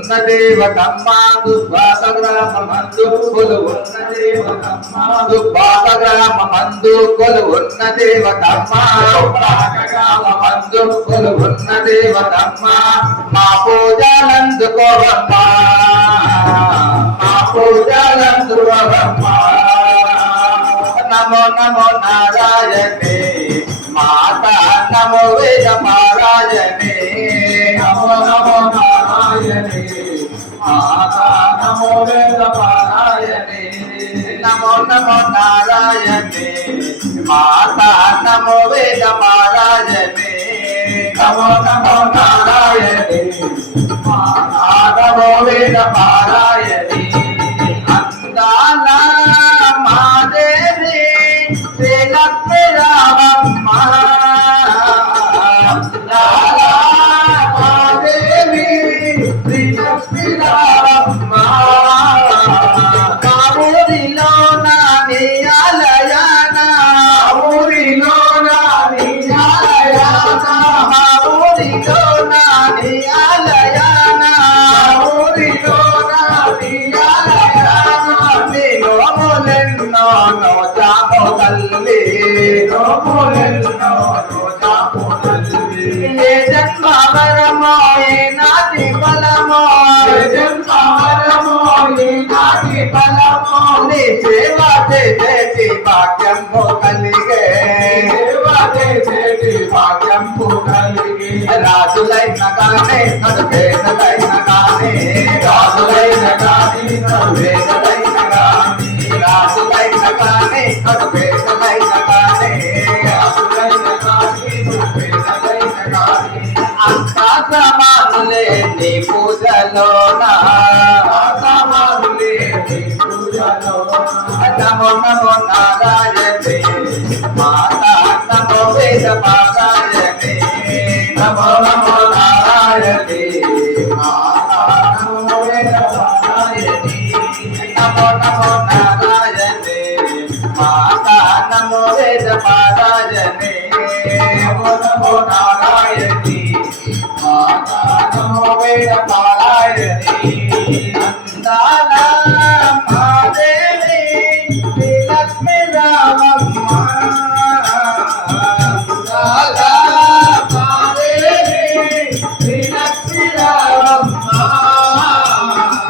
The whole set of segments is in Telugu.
ఉన్న దేవతమ్మ దుర్వాత గ్రామమందు కొలువున్న దేవతమ్మ దుర్వాత గ్రామమందు కొలువున్న దేవతమ్మ గ్రామమందు కొలువున్న దేవతమ్మ మా పూజలందుకోవమ్మ మా పూజలందుకోవమ్మ నమో నమో నారాయణే మాతా నమో వేద పారాయణే నమో నమో నారాయణే మాతా నమో వేద పారాయణే నమో నమో నారాయణే మాతా నమో వేద పారాయణే నమో నమో నారాయణే మాతా నమో వేద పారాయణే అందాల మాదేవి శ్రీ లక్ష్మీ రామమ్మ మాదేవి శ్రీ లక్ష్మీ రామమ్మ మా ఊరిలో నాని ఆలయాన ఊరిలో నాని ఆలయాన మా ఊరిలో నాని ఆలయాన ఊరిలో నాని ఆలయాన నోములెన్నో నోచాము తల్లి నోములెన్నో నోచాము తల్లి ఏ జన్మ వరమో ఏ నాటి ఫలమో ఏ జన్మ వరమో ఏ నాటి ఫలమో నీ సేవ చేసేటి భాగ్యము కలిగే సేవ చేసేటి భాగ్యము కలిగే రాజులైన కానీ నడువేదలైన కానీ రాజులైన కానీ నడువేదలైన కానీ రాజులైన కానీ నడువేదలైన కానీ రాజులైన కానీ నడువేదలైన కానీ అంతా సమానులే నీ పూజలోన సమానులే నీ పూజలోన నమో నమో నారాయణే మాతా నమో వేద పారాయణే నమో నమో నారాయణే మాతా నమో వేద పారాయణే నమో నమో నారాయణే మాతా నమో వేద పారాయణే నమో నమో నారాయణే మాతా నమో వేద పారాయణే అందాల మాదేవి శ్రీ లక్ష్మీ రామమ్మ అందాల మాదేవి శ్రీ లక్ష్మీ రామమ్మ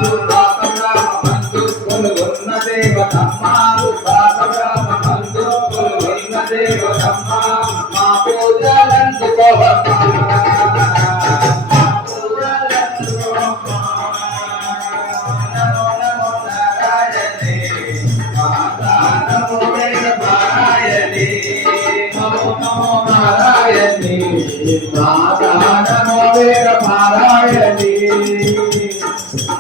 దుర్వాసగ్రామమందు కొలువున్న దేవతమ్మ దుర్వాసగ్రామమందు కొలువున్న దేవతమ్మ మా పూజలందుకోవమ్మ నారాయణి మాతా నమో వేద పారాయణి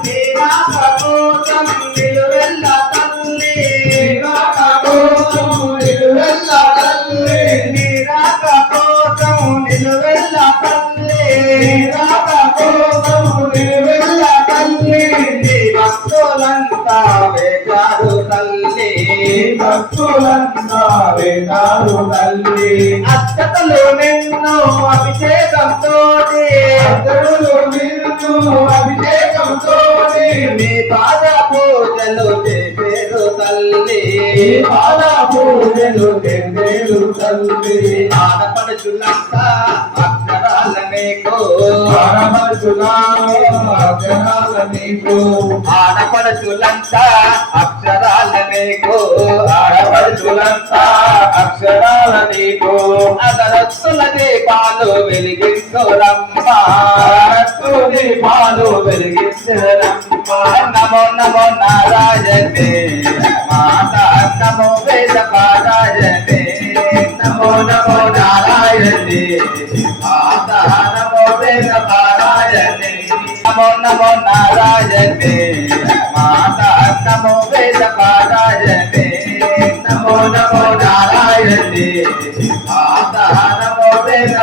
నీరాకకోసం నిలువెల్ల తల్లి నీరాకకోసం నిలువెల్ల తల్లి నీరాకకోసం నిలువెల్ల తల్లి నీరాకకోసం నిలువెల్ల తల్లి నీ భక్తులంతా వేగారు తల్లి భక్తులంతా వేగారు తల్లి అక్షతలు నిన్ను అభిషేకంతో అక్షతలు నిన్ను అభిషేకంతో నీ పాద పూజలు చేసేరు తల్లి పాద పూజలు చేసేరు తల్లి ఆడపడుచులంతా అక్షరాల నీకు అక్షరాల నీకు ఆడపడుచులంతా అక్షరాల నీకు ఆడపడుచులంతా అక్షరాల నీకు అదరత్తుల దీపాలు వెలిగించురమ్మ దీపాలు వెలిగించురమ్మ నమో నమో నారాయణే మాతా నమో వేద పారాయణే నమో నమో నారాయణే మాతా నమో వేద పారాయణే నమో నమో నారాయణే మాతా నమో వేద పారాయణే నమో నమో నారాయణే మాతా నమో వేద